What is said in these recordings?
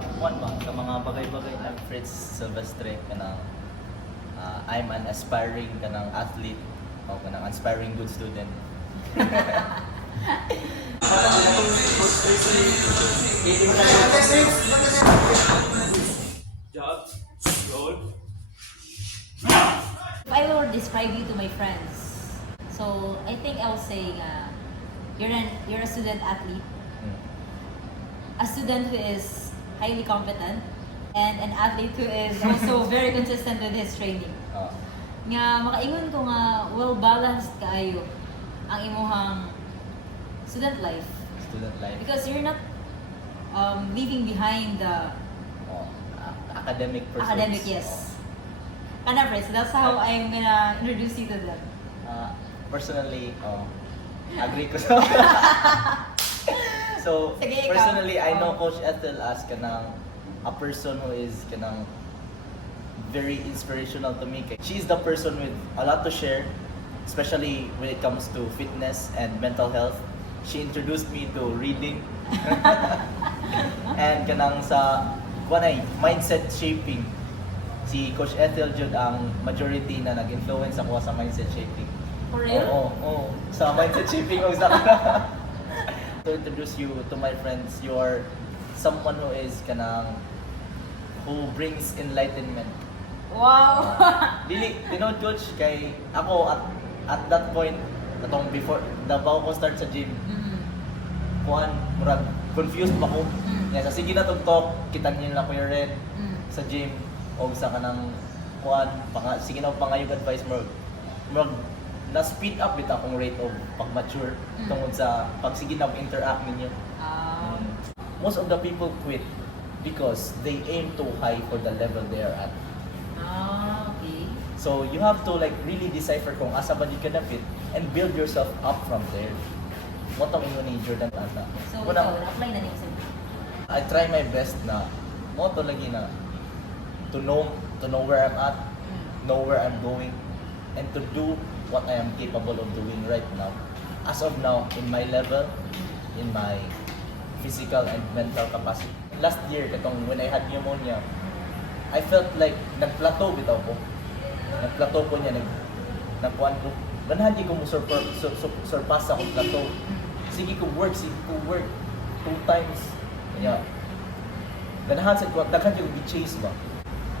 sa mga bagay-bagay ng Fritz Silvestre kanang I'm an aspiring kanang athlete o kanang aspiring good student. Job, goal. If I were to describe you to my friends, so I think I'll say you're a student athlete, a student who is highly competent, and an athlete who is also very consistent with his training. Nga makaingon ko nga well-balanced kaayo ang imuhang student life Student life. because you're not leaving behind the Academic pursuits. academic, yes. Kana friends, that's how I'm gonna introduce you to them. Personally, agree ko sa So, Sige, ikaw. personally, I know Coach Ethel as kanang a person who is kanang very inspirational to me. She's the person with a lot to share, especially when it comes to fitness and mental health. She introduced me to reading and kanang sa mindset shaping. Si Coach Ethel jud ang majority na nag-influence ako sa mindset shaping. For real? Oo. Sa mindset shaping og sa to introduce you to my friends, you are someone who is kanang who brings enlightenment. Wow! Dili, tinod coach kay ako at that point atong before dabaw ko start sa gym. Kuan murag confused pa ko. Nga sa sige na tong talk, kita niyo na Kuya Red sa gym o sa kanang kuan sige na pangayog advice mo na speed up bit akong rate of pag-mature tungod sa pagsige na interact ninyo. Most of the people quit because they aim too high for the level they are at. Okay. So you have to like really decipher kung asa ba di ka na fit and build yourself up from there. Mo tong ingon ni Jordan ata. So, Una, ikaw, na-apply na niyo sa I try my best na mo to lagi na to know where I'm at, know where I'm going, and to do what I am capable of doing right now. As of now, in my level, in my physical and mental capacity. Last year, katong when I had pneumonia, I felt like nag-plateau bitaw ko. Nag-plateau ko niya, nagkuhan ko. Ganahan di ko mo surpass ako plateau. Sige ko work 2 times. Yeah. Ganahan sa ko, daghan yung i-chase ba?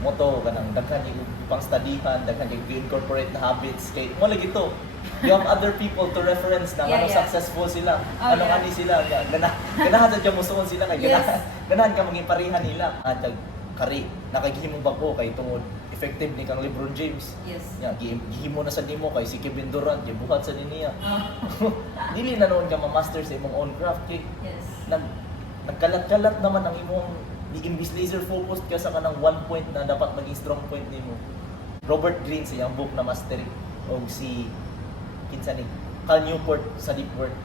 Moto kanang daghan yung pang studyhan, daghan yung incorporate na habits kay mo lagi to. You have other people to reference na ano successful sila, ano ani sila, ganahan sa mo suon sila kay ganahan ka maging parehan nila. Atag kari nakagihimo ba ko kay tungod effective ni kang LeBron James. Yes. Ya, gihimo na sa nimo kay si Kevin Durant, gibuhat sa niya. Dili na noon ka ma-master sa imong own craft kay Yes. nagkalat-kalat naman ang imong imbis laser focused ka sa kanang one point na dapat maging strong point nimo. Robert Greene sa iyang book na Mastery og si kinsa ni Cal Newport sa Deep Work.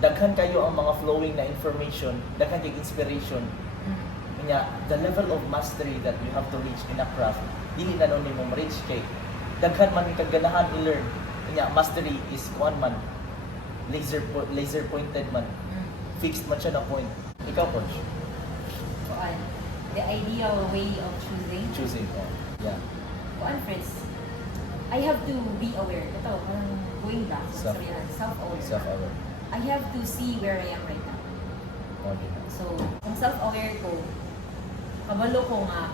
Daghan kayo ang mga flowing na information, daghan kay inspiration. Kanya the level of mastery that you have to reach in a craft, dili na noon nimo ma-reach kay daghan man kang ganahan i-learn. Kanya mastery is one man laser pointed man. Fixed man siya na point. Ikaw, coach? Kuan, the ideal way of choosing. Yeah. Kuan, friends, I have to be aware. Ito, parang going back sa self-aware. Self-aware. I have to see where I am right now. Okay. So, kung self-aware ko, kabalo ko nga,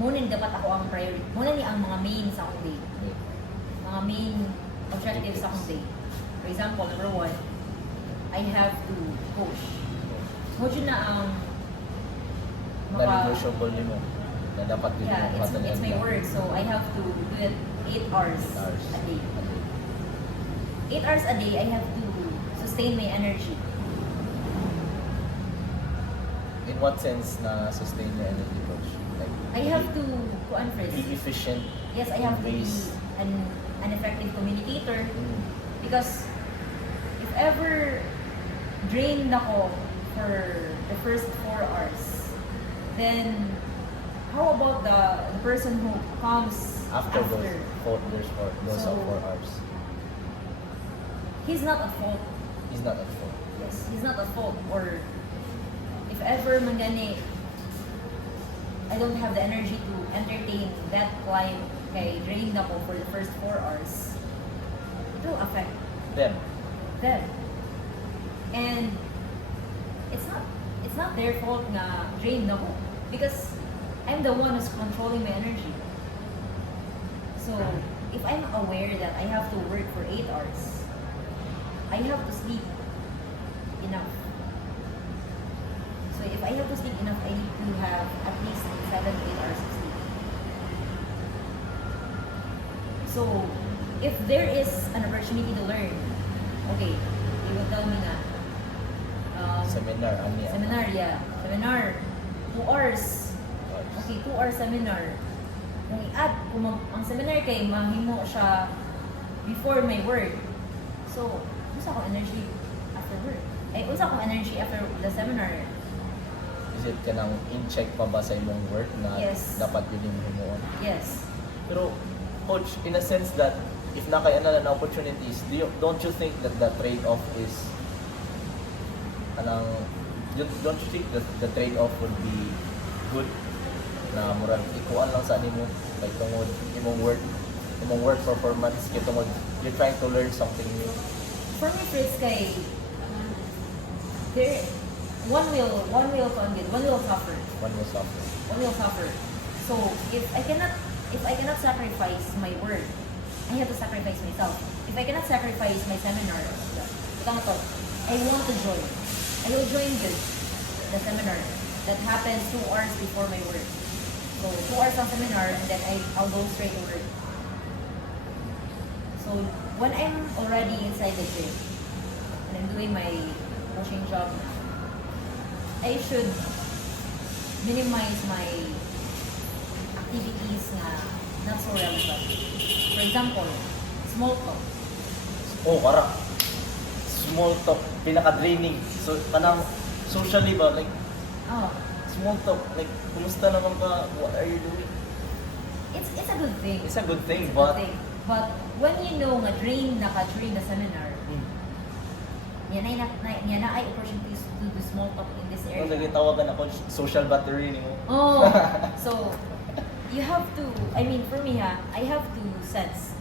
muna dapat ako ang priority. Muna ni ang mga main sa akong day. Mga main objectives sa akong day. For example, number 1, I have to coach. Coach na ang Na-negotiable nimo na dapat din yeah, it's my work. So, I have to do it 8 hours a day. 8 hours a day, I have to sustain my energy. In what sense na sustain your energy, coach? Like, I have to, kuan first. be efficient. Yes, I have to be ways. an effective communicator because if ever drained ako for the first 4 hours, then how about the person who comes After those 4 hours. He's not at fault. He's not at fault. Yes, he's not at fault. Or if ever man gani, I don't have the energy to entertain that client kay drained ako for the first 4 hours, it will affect Then, them. And it's not their fault na drained ako because I'm the one who's controlling my energy. So, if I'm aware that I have to work for 8 hours, I have to sleep enough. So, if I have to sleep enough, I need to have at least 7 to 8 hours of sleep. So, if there is an opportunity to learn, okay, they will tell me na, seminar, ani. seminar, yeah. Seminar, 2 hours. Okay, 2 hours seminar. Kung i-add, ang seminar kay mahimo siya before my work. So, usa akong energy after work. Usa akong energy after the seminar. Is it kanang in-check pa ba sa imong work na Yes. dapat yun yung himuon? Yes. Pero, Coach, in a sense that if nakaiana na opportunities, don't you think that the trade-off is don't you think that the trade-off would be good na murag ikuan lang sa nimo like tungod imong work performance kay tungod you're trying to learn something new. For me, Fritz, kay there, one will conget, one will suffer. One will suffer. One will suffer. So if I cannot sacrifice my work, I have to sacrifice myself. If I cannot sacrifice my seminar, I want to join. I will join the seminar that happens 2 hours before my work. So 2 hours on seminar and then I'll go straight to work. So when I'm already inside the gym and I'm doing my coaching job, I should minimize my activities na not so relevant. For example, small talk. Oh, para small talk pinaka-draining. So kanang socially ba like Oh, small talk like kumusta naman ka? What are you doing? it's a good thing. It's a good thing, It's a but good thing. But when you know nga during the seminar, Hmm. yan ay opportunities to do small talk in this Ano area. nagtawag ka na coach social battery nimo? Oh, so you have to, I mean for me I have to sense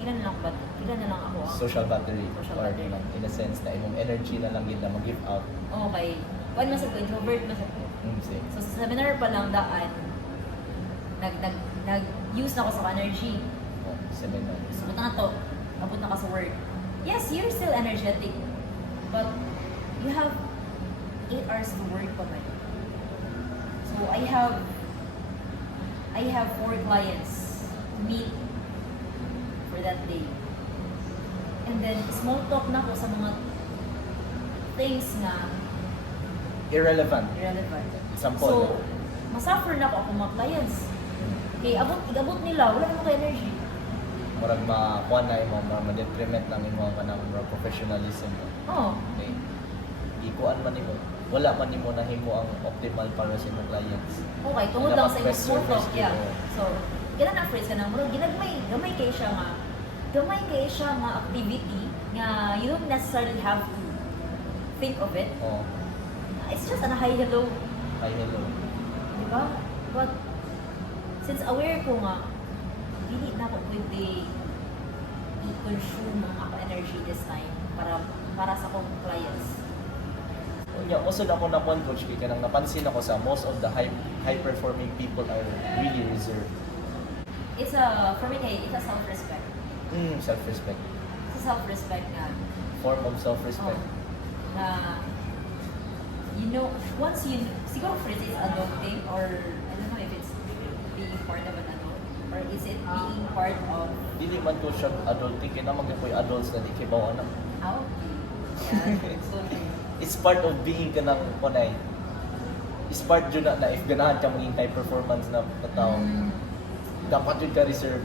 ilan na lang ako ang Social battery. Social Or battery. in a sense na imong energy na lang gid na mag-give out. okay. One mas ako, introvert mas ako. Sige. So sa seminar pa lang daan, nag-use na ako sa energy. Oh, seminar. So punta na to, abot na ka sa work. Yes, you're still energetic, but you have 8 hours to work pa man. So I have 4 clients to meet for that day. And then small talk na ako sa mga things na Irrelevant. irrelevant. Example. So, masuffer na ako mga clients. Okay, igabot nila, wala naman ka energy. Murag makuha na imo, ma-detriment lang imo ka ng professionalism. Oh, Okay. Ikuan man nimo. Wala man nimo nahimo ang optimal para sa imong clients. okay, tungod lang sa imong Press small talk, service, yeah. oo. So, kailan na phrase ka na, murag gamay kay siya nga activity nga you don't necessarily have to think of it. Oh, It's just an hi, hello, hi, hello. di ba? But, since aware ko nga, hindi na ako pwede i-consume ang ako energy this time para sa akong clients. Unya, usod ako na one coach kay kanang napansin ako sa most of the high performing people are really reserved. For me, it's a self-respect. Self-respect. It's a self-respect nga. Form of self-respect. Na, once siguro for it's adulting or I don't know if it's being part of an adult or is it being part of Dili man ko siya adulting kay naman koy adults na di kay bawa na. how? Yeah, so It's part of being kanang kunay. It's part jud na if ganahan ka maging high performance na tao. Dapat jud ka reserve.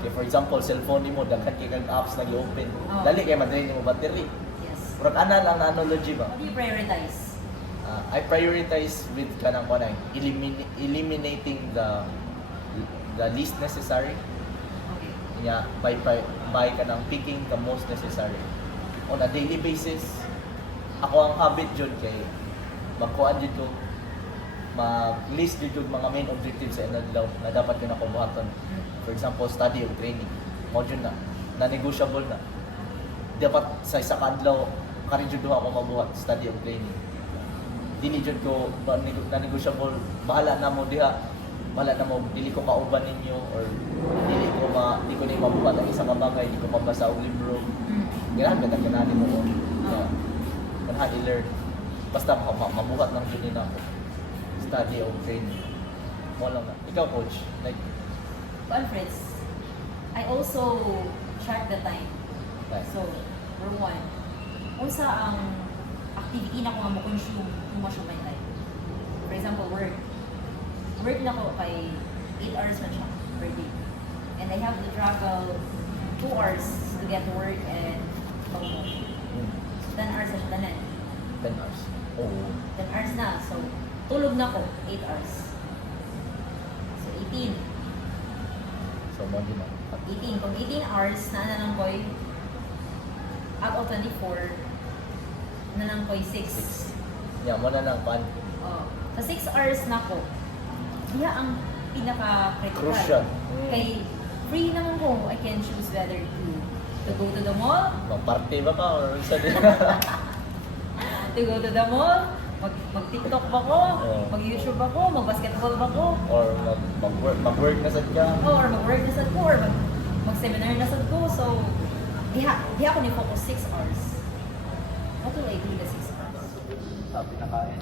Okay, for example, cellphone nimo daghan kay kag apps na gi-open. Oh. Dali kay ma-drain nimo battery. yes. Murag ana lang na analogy ba? How do you prioritize? I prioritize with kanang kunay eliminating the least necessary. Okay. Kanya by kanang picking the most necessary. On a daily basis, ako ang habit jud kay magkuan dito ko, mag-list dito yung mga main objectives sa inadlaw na dapat yun ako buhaton. For example, study o training. Mo yun na negotiable na. Dapat sa isa ka adlaw, karin ako mabuhat, study o training. Dili jud ko na negotiable, bahala na mo diha. Bahala na mo, dili ko kauban ninyo or dili ko na mabuhat ang isa ka bagay, di ko mabasa og libro. Ganahan ka ganahan mo ko. Ganahan i-learn. Basta mabuhat ng yun ako. Study o training. Wala na. Ikaw, coach, like, Well, Fritz, I also chart the time. Right. So, number one, unsa ang activity na ko nga mo-consume too much of my time. For example, work. Work na ko kay 8 hours man siya per day. And I have to travel 2 hours to get to work and come home. So, 10 hours na siya tanan. 10 hours. Oo. 10 hours na. So, tulog na ko 8 hours. So, 18. So, mo din na. 18. Kung 18 hours, na lang ko'y out of 24, na lang ko'y 6. Yeah, mo na ng pan. Oh. Sa 6 hours na ko, diya ang pinaka-critical. Crucial. Kay free naman ko, I can choose whether to go to the mall, Mag-party ba ka or sa din? to go to the mall, mag-TikTok ba ko, Oo. mag-YouTube ba ko, mag-basketball ba ko, Or mag-work na sad ka? or mag-work na sad ko, or mag-seminar na sad ko. So, diha ko ni focus 6 hours. What will I do the 6 hours? Sabi na kain.